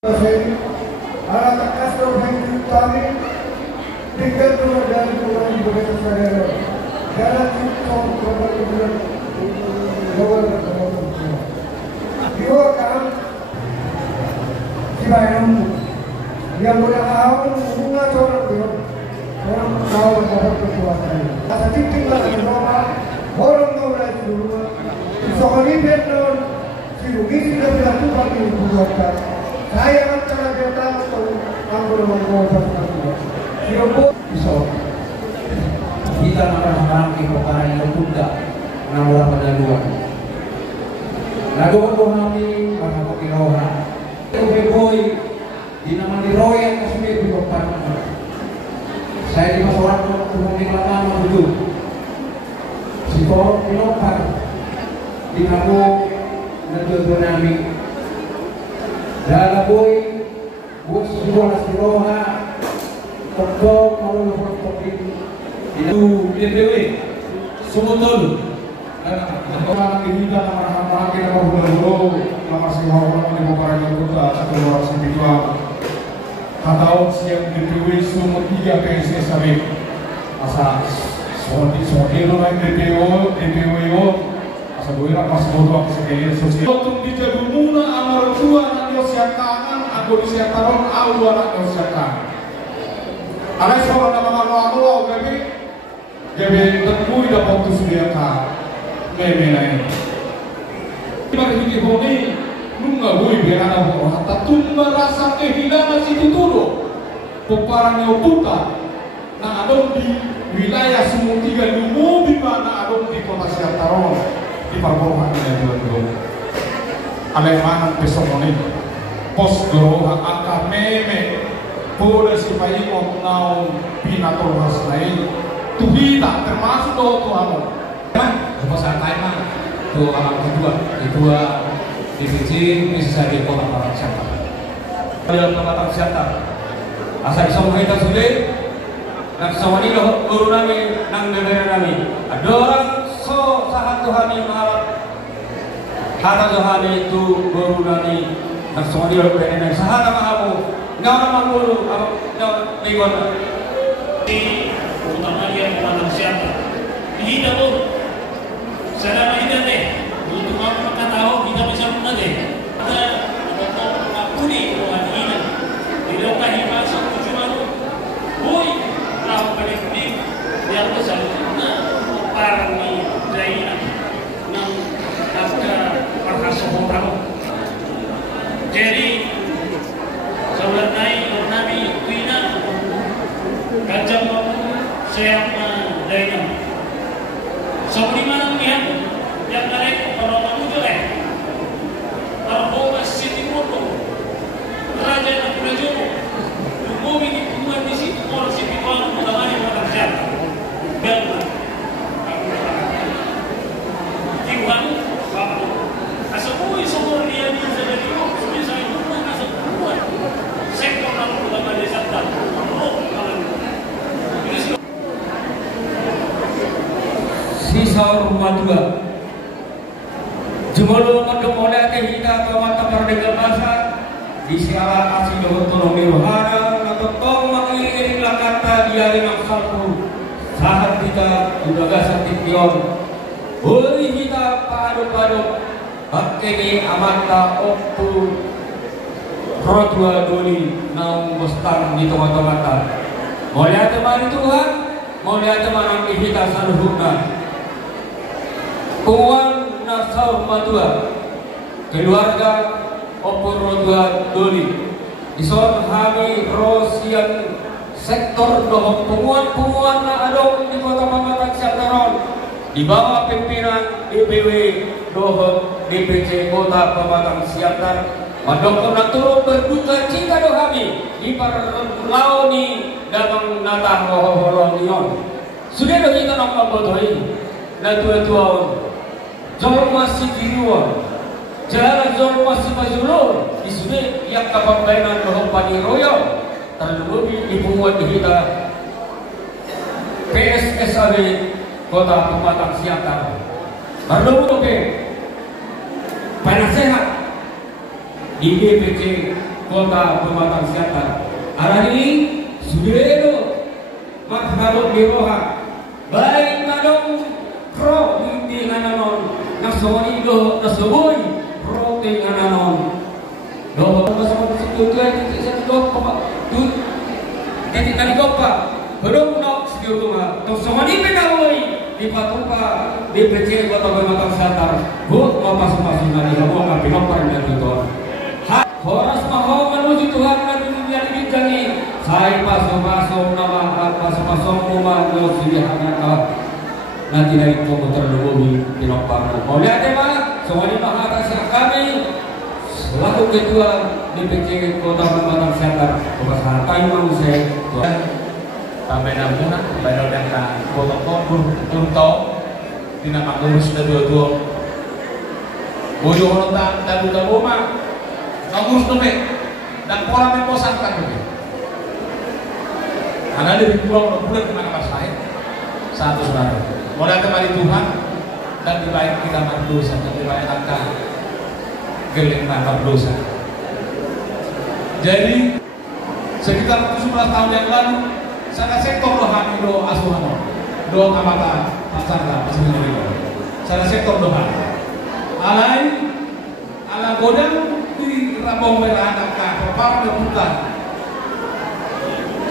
Anak Castro Kami tinggal dari pulau ibu kota Sadero jalan Ciptom kemudian Bogor Iwo kan Cibayam yang berahal bunga corong orang tahu bahwa kekuatan asal tinggal di rumah orang tahu lagi dulu soalnya benar si Rugi sudah dilakukan di bukan saya antara dia tahu anggota membawa Siapa bisa kita mengenal kepercayaan yang bunda nalar pada luar lagu kami pada pakiroha boy di nama di royal kasih berdepan saya di masa waktu turun lama dulu si kau pilokar di lagu najual nami dalam boy buat sebuah siroha pokok mau bertopik itu DPW Sumutol orang kita nama kita mau berguru nama si orang di Bogor Kota atau luar Sibitwa atau siang DPW Sumut 3 PSS Sabit asa sorti lo main DPW asa boira pas bodoh sekali sosial untuk dijaga muna amar tua nanti siakan aku disiataron awal anak siakan ada seorang nama Allah gabe tentu tidak waktu sudah meme Ibarat hidup ini nunggu gue biar ada orang tapi merasa kehilangan situ dulu peparang yang putar nah ada di wilayah Sumut 3 dulu di mana ada di kota Siantaron di Parbohan yang dulu Aleman besok ini pos geroha angka meme Poda si payi kong naung pinator has lain tuhita termasuk do tuamu kan pasal taima tu kedua DPC bisa di kota Parang Siantar dalam Parang Siantar asal bisa kita sulit dan sawani lo guru nami nang negara nami ada orang so sahat Tuhani mengharap kata Tuhani itu guru nami dan sawani lo pengen sahat mahamu nggak nama guru, nggak megona. Di utama dia Parang Siantar. Tidak pun, saya tidak deh. Untuk kamu makan tahu kita bisa mana deh. Ada untuk aku nih bukan ini. Tidak kah masuk tujuh malu. Boy, tahu pada ini yang besar. Parang ni dari nang naskah perhasil kamu. Jadi Saudara Nabi Wina Gajah Siap Daina Seperti mana melihat yang naik pada waktu jelek Parboga Siti Moto Raja Nakura Jomo Lumomi di puluhan di situ orang Siti Moto mengalami pekerjaan dan Tuhan Bapak Asapui semua dia di sana di Sudah saya rumah asapui sektor dalam ulama desa dan sisa rumah dua jumlah model kita ke mata perdagangan pasar di siaran asli dohotolong nirwahana atau tong mengiring lakata diari maksalku saat kita udah gasat tipion boleh kita padu-padu bakeni amata oppu Rodua doli naung bostang di tengah-tengah. Mau lihat teman Tuhan, mau lihat teman kita saluhuna. Kuan nasau madua keluarga opor Rodua doli. Ison kami rosian sektor doh penguan na adong di kota Pamatang Siantaron di bawah pimpinan DPW doh DPC Kota Pamatang Siantar. Madong nak turun berduka cita do kami di parlauni damang natang roh nion. Sudah do kita nak membotoi na tua jor masih diruan jalan jor masih majulur isude yang kapambayanan roh pani royo terlebih dibuat kita PSSAB Kota Pamatang Siantar. Baru oke. Panas sehat di DPC Kota Pematang Siantar. Arah ini Sudiro Magharuk Biroha baik nadong kro di ngananon nasoni do nasoboy kro di ngananon do pasal situ itu tu titik kali kopa belum nok situ mah to somani penawoi di patupa di PC Kota Pematang Siantar bu mau pasang nari mau ngapain orang yang itu horas mau menuju Tuhan menuju dunia ini saya pasang nama pasang rumah lo sediakan nanti dari komputer dulu di Pinopang. Mau lihat ya Pak, semuanya atas kami selaku ketua DPC Kota Pematang Siantar kebesaran tahu saya sampai nampuna baru data protokol untuk dinamakan urus dua boyo honta dan buka rumah ngurus dompet dan orang yang bosankan dompet karena dari pulau bulan kemana pas lain satu saudara mulai kembali Tuhan dan dibayar kita mati dosa dan dibayar angka geleng nangkap dosa. Jadi sekitar 17 tahun yang lalu saya sektor dohan do asuhan do kamata pasarga sebenarnya saya sektor dohan alai ala godang di rabong bela angka perpara dan hutan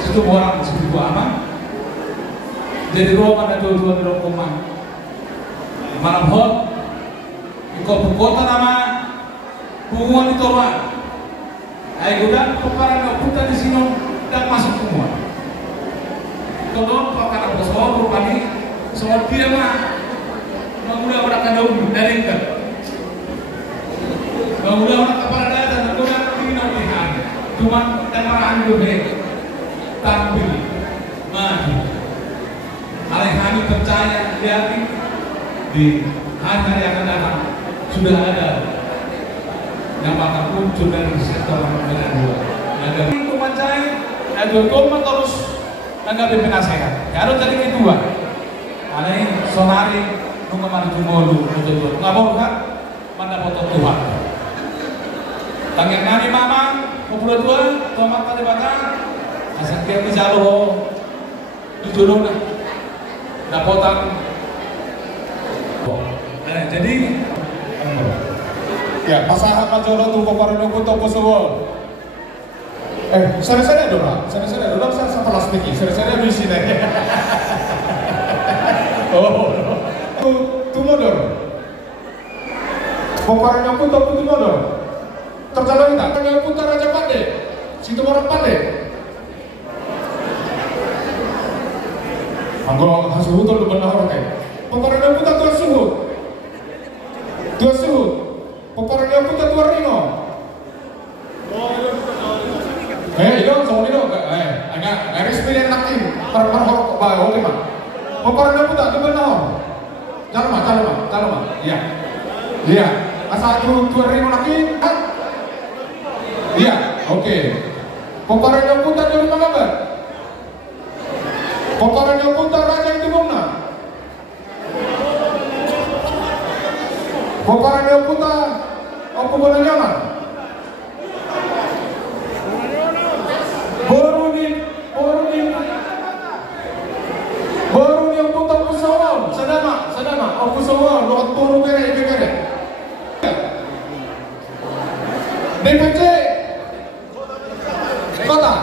situ orang situ aman jadi Roma ada dua rumah malam hot ikut kota nama hubungan itu orang ayo godang perpara dan hutan di sini dan masuk semua kalau perkara bersoal berpani soal dia mah mengudah orang kadang dari itu mengudah orang kepada dan mengudah pimpinan cuma tembakan dulu tampil maju oleh kami percaya yakin di hari yang akan datang sudah ada yang bakal muncul dari sektor dengan dua ada pencari ada dua terus nggak pimpin nasihat ya harus jadi kedua ada yang sonari nunggu mana jumolu nggak mau kan mana foto Tuhan tangan nani mama mau tua tomat pada batang asal dia bisa lo dijulung nah dapotan jadi ya pasangan majoro tuh koparono kuto posowol sana-sana dong saya plastik sana di sini oh tu modal koparono kuto putu modal tercapai tak tanya putar Raja Pande situ orang Pande anggo hasil hutol benar orang koparono putar tuan suhu koparono putar tuan Rino itu sama itu agak garis pilihan lagi perhorok bawah lima koparono putar itu benar calma iya asal tuan Rino lagi iya oke koparono putar dari mana kan koparono putar Raja itu mana koparono putar apa boleh nyaman baru yang putar pesawat sedama aku pesawat lo turun kere DPC kota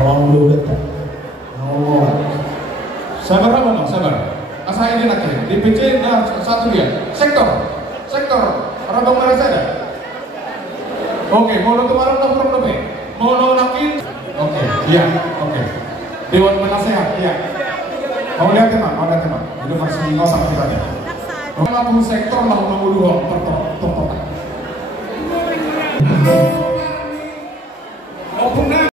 orang dulu dekat sabar apa sabar asal ini nak DPC satu dia sektor Rabang Malaysia oke mau lo kemarin tak perlu mau lo nakin oke Dewan Penasehat iya mau lihat teman itu masih ngosok kita ya kalau sektor mau menguluh pertok